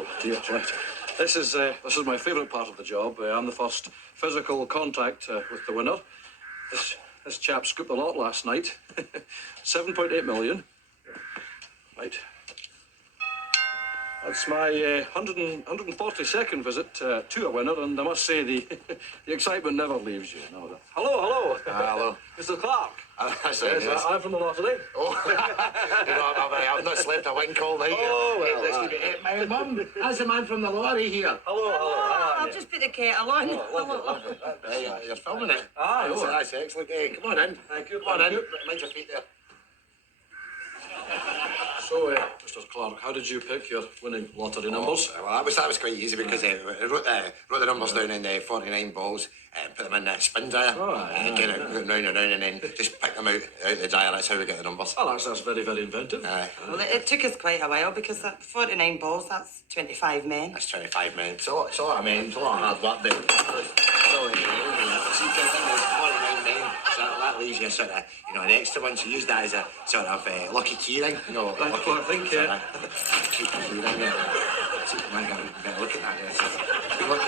Oh, dear, right. This is my favourite part of the job. I'm the first physical contact with the winner. This chap scooped the lot last night. 7.8 million. Right. That's my 142nd visit to a winner, and I must say the excitement never leaves you. No. Hello. Hello. Mr. Clark. That's Yes, I'm from the lottery. Oh, I've not slept a wink all night. Oh, well, My mum, that's the man from the lorry here. Hello. I'll just put the kettle on. Lovely. You're filming it. That's excellent. Hey, come on in. Thank you. Come on in. Mind your feet there. So, Mr. Clark, how did you pick your winning lottery numbers? Well, that was quite easy because I wrote the numbers down in 49 balls and put them in the spin dryer. And get it round and round and then just pick them out the dryer. That's how we get the numbers. Oh, that's very, very inventive. Well, it took us quite a while because that 49 balls, that's 25 men. That's 25 men. It's a lot of men. It's a lot of hard work. See, 49 men. So that leaves you sort of, an extra one. So use that as a sort of lucky key ring. I think, Keep the key ring there. See, man, better look at that. Lucky.